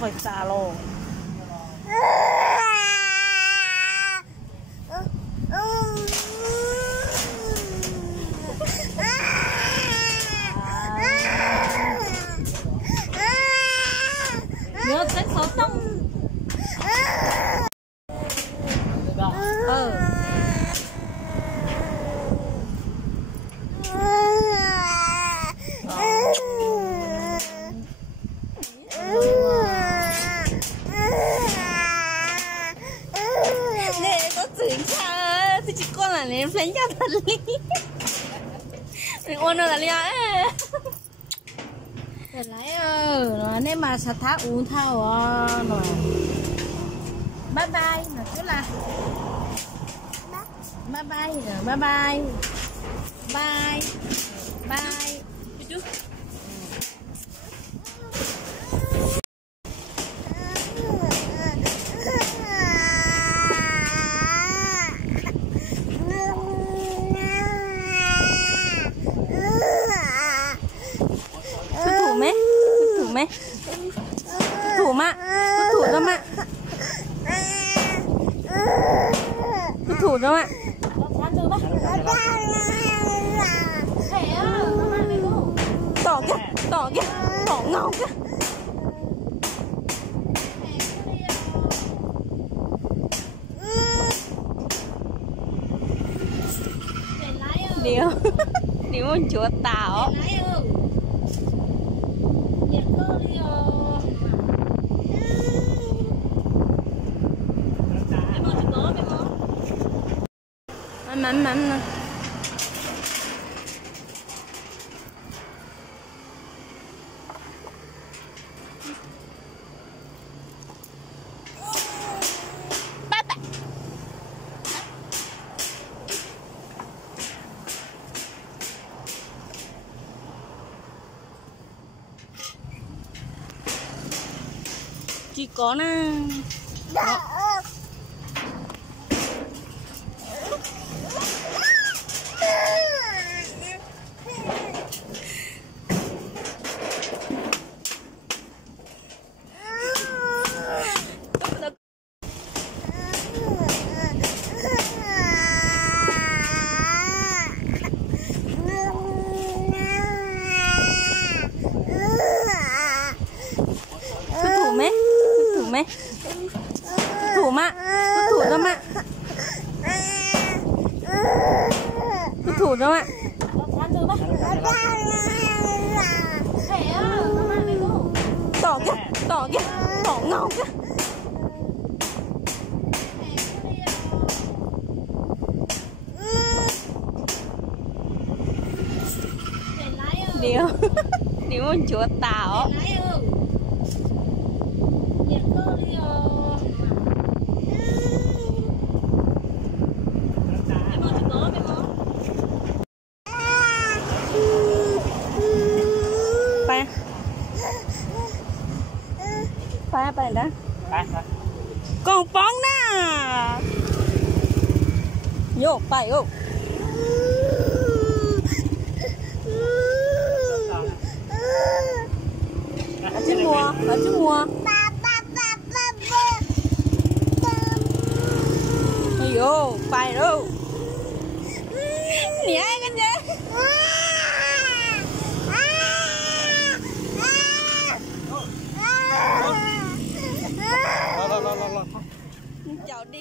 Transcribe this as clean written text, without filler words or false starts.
khỏi xa lô. Nhớ cách số tông. Nè có chuyện sao thì chị con là nè phải cho thật lý mình ôn là lý để lấy rồi nên mà sao tháo uống thao rồi bye bye là cứ là bye bye rồi bye bye bye bye chứ mẹ thủ mà thủ ra mà thủ ra mà tỏ kìa tỏ ngầu kìa điều con chúa tảo mắm chỉ có nè mẹ thủ mà thủ ra mà thủ ra mà tỏ kìa tỏ ngầu kìa điều con chúa tảo apa dah? Con bóng nè. Vô, bay vô. Ở chứ mua. Vô, bay đâu. Nhảy cái gì? Chào đi.